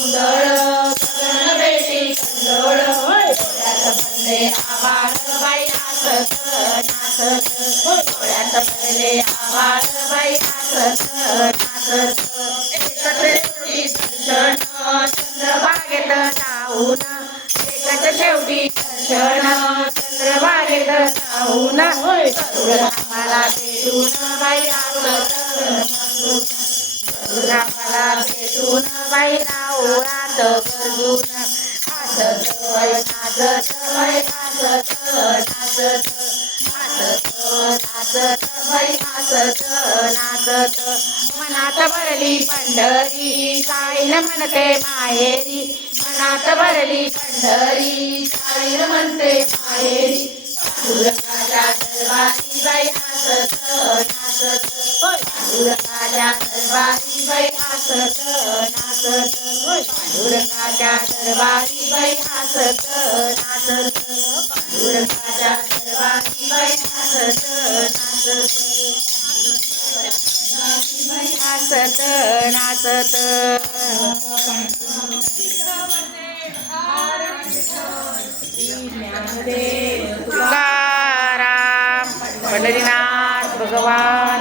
गोंधळ गगन भेटी कंदोळ डोळ्यात बाई नाचत नाचत डोळ्यात बाई नाचत नाचत एकत्र शेवटी दर्शन जाऊन एकच शेवटी दर्शन चंद्रभागेत जाऊन रामाला भेटून बाई रामाला भेटून बाई राऊळात गरजून हसत बाई नाचत बाई नाचत नाचत नाचत नाचत बाई नाचत नाचत. मनात भरली पंढरी साईन म्हणते माहेरी. मनात भरली पंढरी साईन म्हणते माहेरी. पांडुरंगाच्या दरबारी बाई नाचत नाचत पांडुरंगाच्या दरबारी बाई नाचत नाचत पांडुरंगाच्या पंढरीनाथ भगवान.